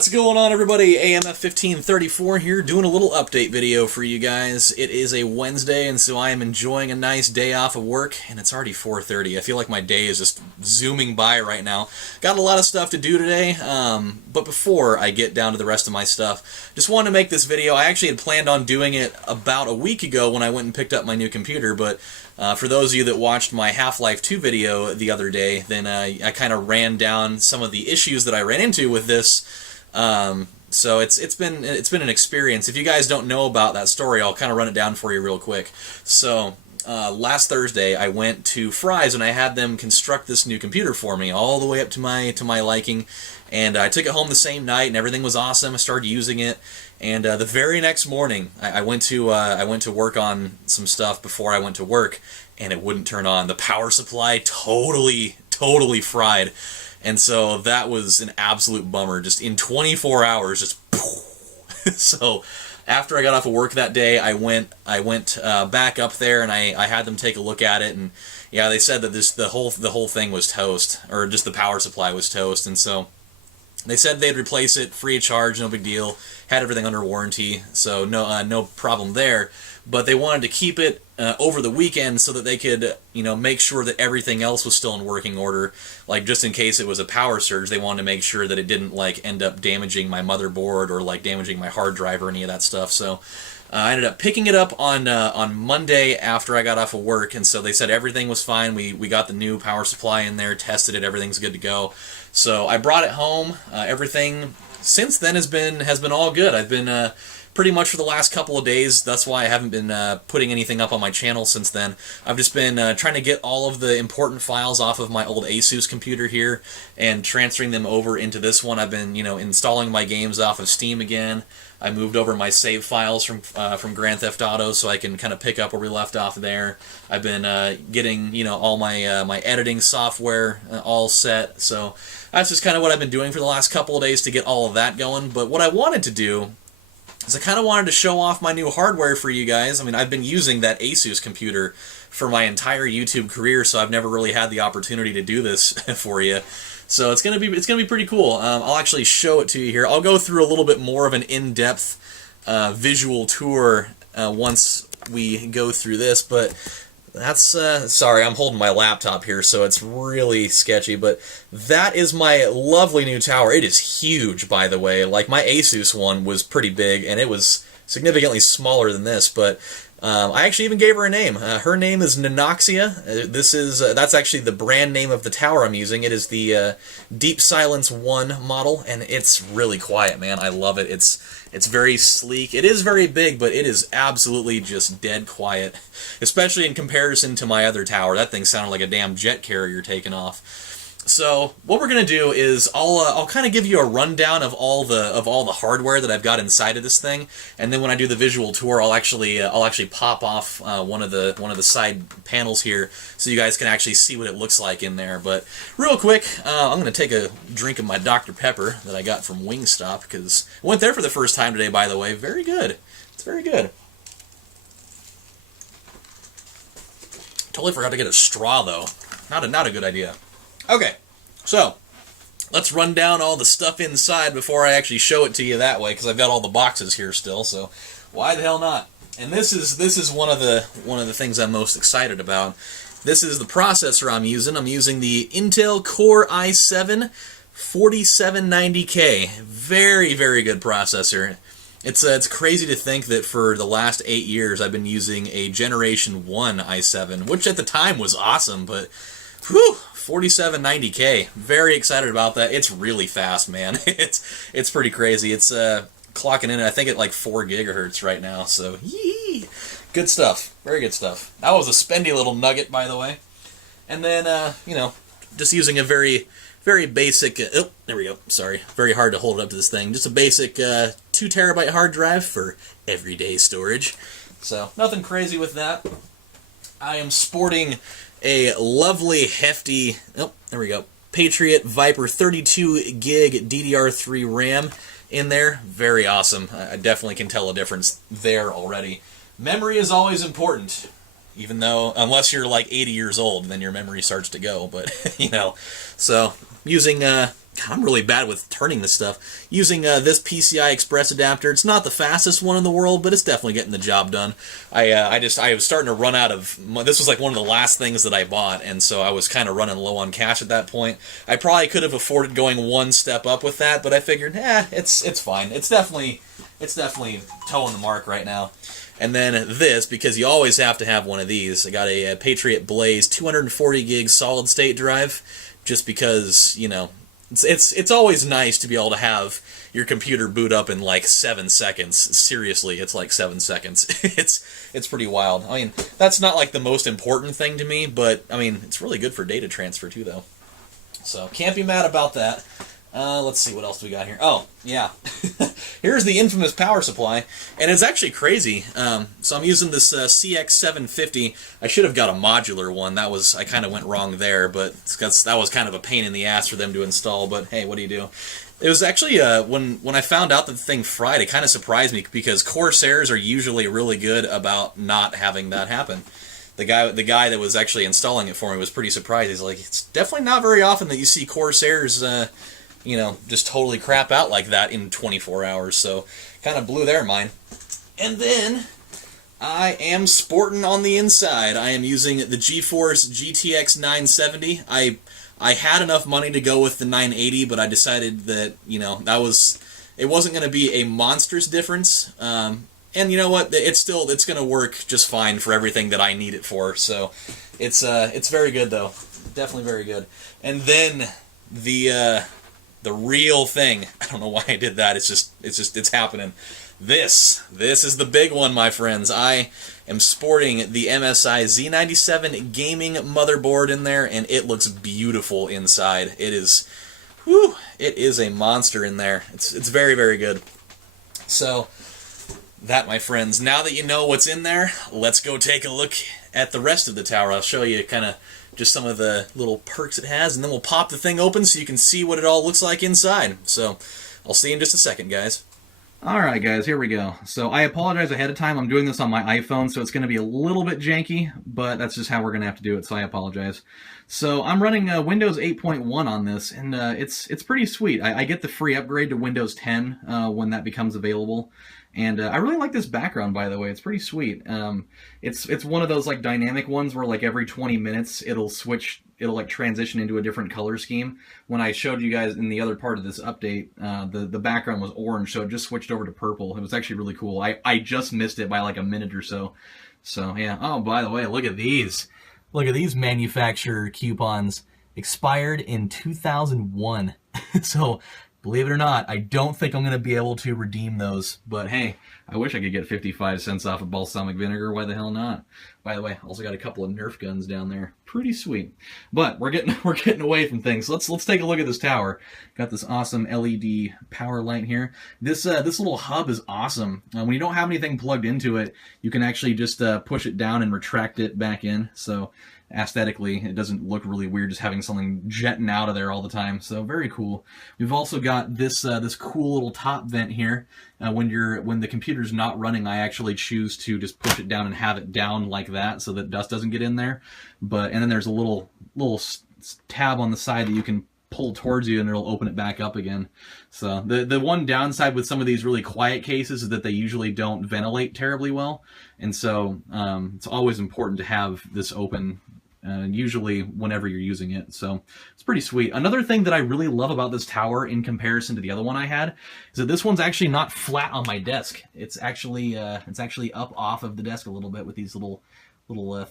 What's going on, everybody? AMF 1534 here, doing a little update video for you guys. It is a Wednesday, and so I am enjoying a nice day off of work, and it's already 4:30. I feel like my day is just zooming by right now. Got a lot of stuff to do today, but before I get down to the rest of my stuff, just wanted to make this video. I actually had planned on doing it about a week ago when I went and picked up my new computer, but for those of you that watched my Half-Life 2 video the other day, then I kind of ran down some of the issues that I ran into with this. So it's been an experience. If you guys don't know about that story, I'll kind of run it down for you real quick. So last Thursday, I went to Fry's and I had them construct this new computer for me, all the way up to my liking. And I took it home the same night, and everything was awesome. I started using it, and the very next morning, I went to work on some stuff before I went to work, and it wouldn't turn on. The power supply totally fried. And so that was an absolute bummer. Just in 24 hours, just poof. So after I got off of work that day, I went back up there and I had them take a look at it, and yeah, they said that the whole thing was toast, or just the power supply was toast, and so they said they'd replace it free of charge, no big deal. Had everything under warranty, so no problem there. But they wanted to keep it over the weekend so that they could, make sure that everything else was still in working order. Like, just in case it was a power surge, they wanted to make sure that it didn't end up damaging my motherboard or damaging my hard drive or any of that stuff. So I ended up picking it up on Monday after I got off of work, and so they said everything was fine. We got the new power supply in there, tested it, everything's good to go. So I brought it home. Everything since then has been all good. I've been pretty much for the last couple of days. That's why I haven't been putting anything up on my channel since then. I've just been trying to get all of the important files off of my old Asus computer here and transferring them over into this one. I've been, installing my games off of Steam again. I moved over my save files from Grand Theft Auto so I can kind of pick up where we left off there. I've been getting, all my my editing software all set. So that's just kind of what I've been doing for the last couple of days to get all of that going. But what I wanted to do is I kind of wanted to show off my new hardware for you guys. I mean, I've been using that Asus computer for my entire YouTube career, so I've never really had the opportunity to do this for you. So it's gonna be pretty cool. I'll actually show it to you here. I'll go through a little bit more of an in-depth visual tour once we go through this, but that's sorry, I'm holding my laptop here, so it's really sketchy, but that is my lovely new tower. It is huge, by the way. Like, my Asus one was pretty big, and it was significantly smaller than this, but I actually even gave her a name. Her name is Nanoxia. That's actually the brand name of the tower I'm using. It is the Deep Silence 1 model, and it's really quiet, man. I love it. It's very sleek. It is very big, but it is absolutely just dead quiet, especially in comparison to my other tower. That thing sounded like a damn jet carrier taking off. So what we're gonna do is I'll kind of give you a rundown of all the hardware that I've got inside of this thing, and then when I do the visual tour, I'll actually pop off one of the side panels here so you guys can actually see what it looks like in there. But real quick, I'm gonna take a drink of my Dr. Pepper that I got from Wingstop, because I went there for the first time today. By the way, very good. It's very good. Totally forgot to get a straw though. Not a good idea. Okay, so let's run down all the stuff inside before I actually show it to you that way, because I've got all the boxes here still. So why the hell not? And this is one of the things I'm most excited about. This is the processor I'm using. I'm using the Intel Core i7 4790K. Very good processor. It's crazy to think that for the last 8 years I've been using a Generation 1 i7, which at the time was awesome, but whew, 4790K. Very excited about that. It's really fast, man. It's pretty crazy. It's clocking in, I think, at like 4 gigahertz right now. So, yee! Good stuff. Very good stuff. That was a spendy little nugget, by the way. And then, just using a very basic. Oh, there we go. Sorry, very hard to hold it up to this thing. Just a basic 2 terabyte hard drive for everyday storage. So nothing crazy with that. I am sporting a lovely hefty, there we go, Patriot Viper 32 gig DDR3 RAM in there. Very awesome. I definitely can tell a difference there already. Memory is always important, even though, unless you're like 80 years old, then your memory starts to go, but, so using kind God, I'm really bad with turning this stuff. Using this PCI Express adapter. It's not the fastest one in the world, but it's definitely getting the job done. I was starting to run out of... This was like one of the last things that I bought, and so I was kind of running low on cash at that point. I probably could have afforded going one step up with that, but I figured, it's fine. It's definitely towing the mark right now. And then this, because you always have to have one of these. I got a Patriot Blaze 240 gig solid state drive, just because, you know, it's always nice to be able to have your computer boot up in like 7 seconds. Seriously, it's like 7 seconds. It's pretty wild. I mean, that's not like the most important thing to me, but I mean, it's really good for data transfer too, though. So can't be mad about that. Let's see, what else do we got here? Oh, yeah. Here's the infamous power supply, and it's actually crazy. So I'm using this CX750. I should have got a modular one. I kind of went wrong there, but that was kind of a pain in the ass for them to install, but hey, what do you do? It was actually, when I found out that the thing fried, it kind of surprised me, because Corsairs are usually really good about not having that happen. The guy that was actually installing it for me was pretty surprised. He's like, it's definitely not very often that you see Corsairs... you know, just totally crap out like that in 24 hours, so kind of blew their mind. And then, I am sporting on the inside. I am using the GeForce GTX 970. I had enough money to go with the 980, but I decided that, you know, it wasn't going to be a monstrous difference. And you know what? It's going to work just fine for everything that I need it for, so it's very good, though. Definitely very good. And then, the real thing. I don't know why I did that. It's happening. This is the big one, my friends. I am sporting the MSI Z97 gaming motherboard in there, and it looks beautiful inside. It is a monster in there. It's very, very good. So, that, my friends, now that you know what's in there, let's go take a look at the rest of the tower. I'll show you kind of just some of the little perks it has, and then we'll pop the thing open so you can see what it all looks like inside. So, I'll see you in just a second, guys. Alright, guys, here we go. So, I apologize ahead of time. I'm doing this on my iPhone, so it's going to be a little bit janky, but that's just how we're going to have to do it, so I apologize. So, I'm running Windows 8.1 on this, and it's pretty sweet. I get the free upgrade to Windows 10 when that becomes available. And I really like this background, by the way. It's pretty sweet. It's one of those like dynamic ones where like every 20 minutes it'll like transition into a different color scheme. When I showed you guys in the other part of this update, the background was orange, so it just switched over to purple. It was actually really cool. I just missed it by like a minute or so. So yeah. Oh, by the way, look at these. Look at these manufacturer coupons. Expired in 2001. So, believe it or not, I don't think I'm going to be able to redeem those. But hey, I wish I could get 55 cents off of balsamic vinegar. Why the hell not? By the way, also got a couple of Nerf guns down there. Pretty sweet. But we're getting away from things. Let's take a look at this tower. Got this awesome LED power light here. This little hub is awesome. When you don't have anything plugged into it, you can actually just push it down and retract it back in. So aesthetically, it doesn't look really weird just having something jetting out of there all the time. So very cool. We've also got this this cool little top vent here. When the computer's not running, I actually choose to just push it down and have it down like that so that dust doesn't get in there. And then there's a little tab on the side that you can pull towards you and it'll open it back up again. So the one downside with some of these really quiet cases is that they usually don't ventilate terribly well, and so it's always important to have this open. Usually whenever you're using it, so it's pretty sweet. Another thing that I really love about this tower in comparison to the other one I had is that this one's actually not flat on my desk. It's actually up off of the desk a little bit with these little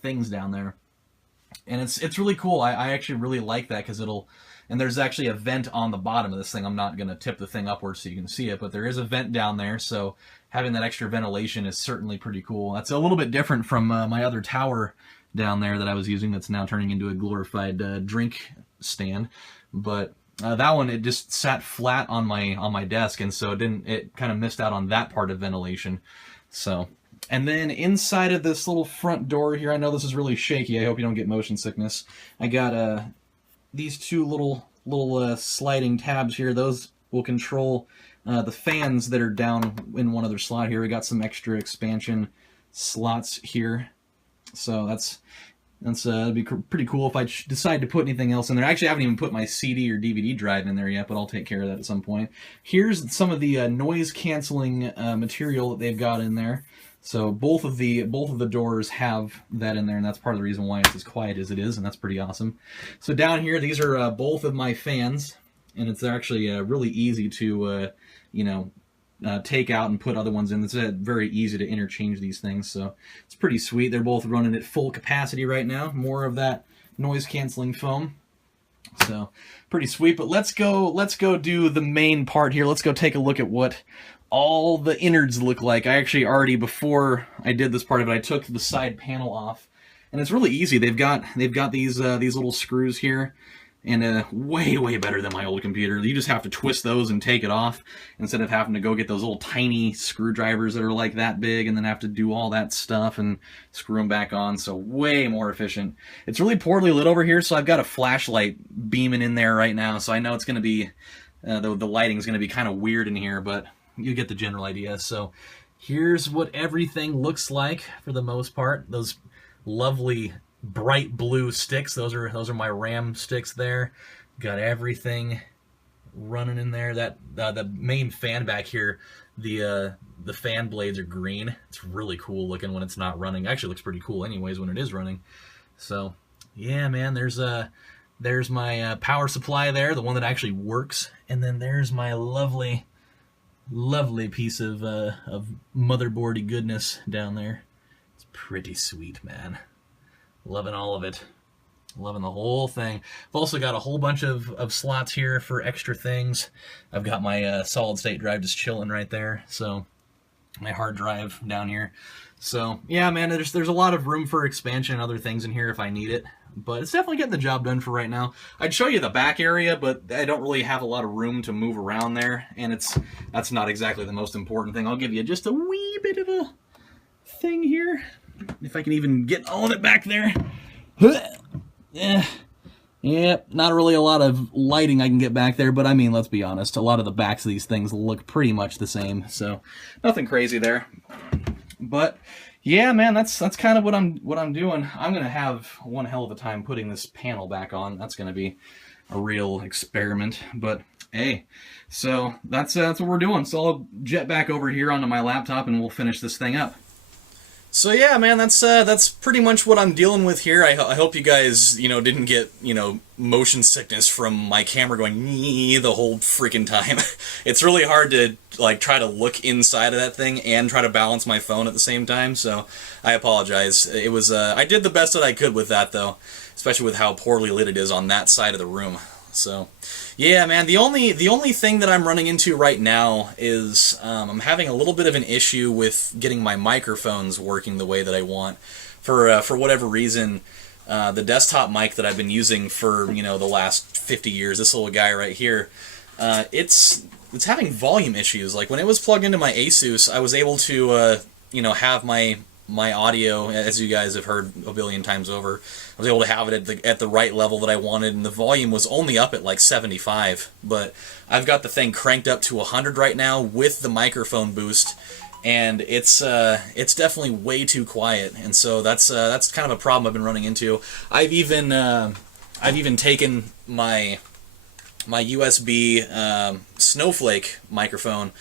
things down there, and it's really cool. I actually really like that because and there's actually a vent on the bottom of this thing. I'm not going to tip the thing upwards so you can see it, but there is a vent down there, so having that extra ventilation is certainly pretty cool. That's a little bit different from my other tower down there that I was using that's now turning into a glorified drink stand. But that one, it just sat flat on my desk, and so it kind of missed out on that part of ventilation. So, and then inside of this little front door here, I know this is really shaky. I hope you don't get motion sickness. I got these two little sliding tabs here. Those will control the fans that are down in one other slot here. We got some extra expansion slots here. So that's It'd be pretty cool if I decide to put anything else in there. Actually, I haven't even put my CD or DVD drive in there yet, but I'll take care of that at some point. Here's some of the noise canceling material that they've got in there. So both of the doors have that in there, and that's part of the reason why it's as quiet as it is, and that's pretty awesome. So down here, these are both of my fans, and it's actually really easy to take out and put other ones in. It's very easy to interchange these things, so it's pretty sweet. They're both running at full capacity right now. More of that noise canceling foam. So pretty sweet. But let's go do the main part here. Let's go take a look at what all the innards look like. I actually already, before I did this part of it, I took the side panel off, and it's really easy. They've got these little screws here. And way better than my old computer. You just have to twist those and take it off instead of having to go get those little tiny screwdrivers that are like that big and then have to do all that stuff and screw them back on. So way more efficient. It's really poorly lit over here, so I've got a flashlight beaming in there right now. So I know it's going to be, the lighting's going to be kind of weird in here, but you get the general idea. So here's what everything looks like for the most part. Those lovely bright blue sticks, those are my RAM sticks there. Got everything running in there. That the main fan back here, the fan blades are green. It's really cool looking when it's not running. Actually looks pretty cool anyways when it is running. So yeah, man, there's my power supply there, the one that actually works, and then there's my lovely piece of motherboardy goodness down there. It's pretty sweet, man. Loving all of it. Loving the whole thing. I've also got a whole bunch of slots here for extra things. I've got my solid state drive just chilling right there. So my hard drive down here. So yeah, man, there's a lot of room for expansion and other things in here if I need it. But it's definitely getting the job done for right now. I'd show you the back area, but I don't really have a lot of room to move around there. And that's not exactly the most important thing. I'll give you just a wee bit of a thing here. If I can even get all of it back there. Yeah, not really a lot of lighting I can get back there, but I mean, let's be honest, a lot of the backs of these things look pretty much the same, so nothing crazy there. But yeah, man, that's kind of what I'm doing. I'm gonna have one hell of a time putting this panel back on. That's gonna be a real experiment, but hey, so that's what we're doing. So I'll jet back over here onto my laptop and we'll finish this thing up. So yeah, man, that's pretty much what I'm dealing with here. I hope you guys, didn't get, motion sickness from my camera going the whole freaking time. It's really hard to try to look inside of that thing and try to balance my phone at the same time. So I apologize. It was I did the best that I could with that though, especially with how poorly lit it is on that side of the room. So, yeah, man, the only thing that I'm running into right now is I'm having a little bit of an issue with getting my microphones working the way that I want. For whatever reason, the desktop mic that I've been using for, the last 50 years, this little guy right here, it's having volume issues. Like, when it was plugged into my Asus, I was able to, have my audio, as you guys have heard a billion times over, I was able to have it at the right level that I wanted, and the volume was only up at like 75. But I've got the thing cranked up to 100 right now with the microphone boost, and it's definitely way too quiet. And so that's kind of a problem I've been running into. I've even taken my USB Snowflake microphone,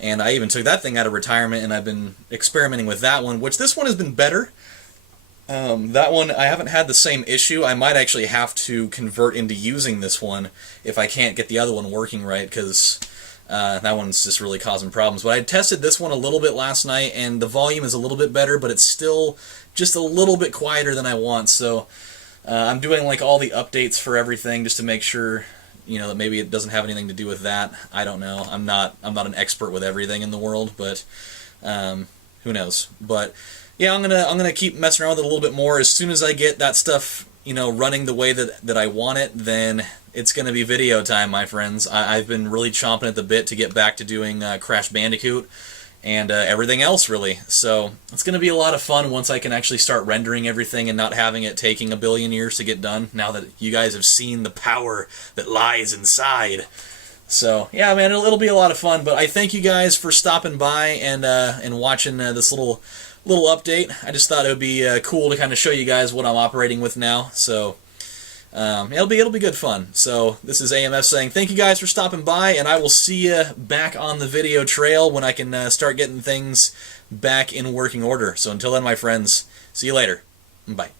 and I even took that thing out of retirement, and I've been experimenting with that one, which this one has been better. That one, I haven't had the same issue. I might actually have to convert into using this one if I can't get the other one working right, because that one's just really causing problems. But I tested this one a little bit last night, and the volume is a little bit better, but it's still just a little bit quieter than I want. So I'm doing all the updates for everything just to make sure that maybe it doesn't have anything to do with that. I don't know. I'm not an expert with everything in the world, but who knows? But yeah, I'm gonna keep messing around with it a little bit more. As soon as I get that stuff, running the way that I want it, then it's gonna be video time, my friends. I've been really chomping at the bit to get back to doing Crash Bandicoot and everything else, really. So it's gonna be a lot of fun once I can actually start rendering everything and not having it taking a billion years to get done, now that you guys have seen the power that lies inside. So yeah, man, it'll be a lot of fun. But I thank you guys for stopping by and watching this little little update. I just thought it would be cool to kind of show you guys what I'm operating with now. So it'll be good fun. So this is AMF saying thank you guys for stopping by, and I will see you back on the video trail when I can start getting things back in working order. So until then, my friends, see you later. Bye.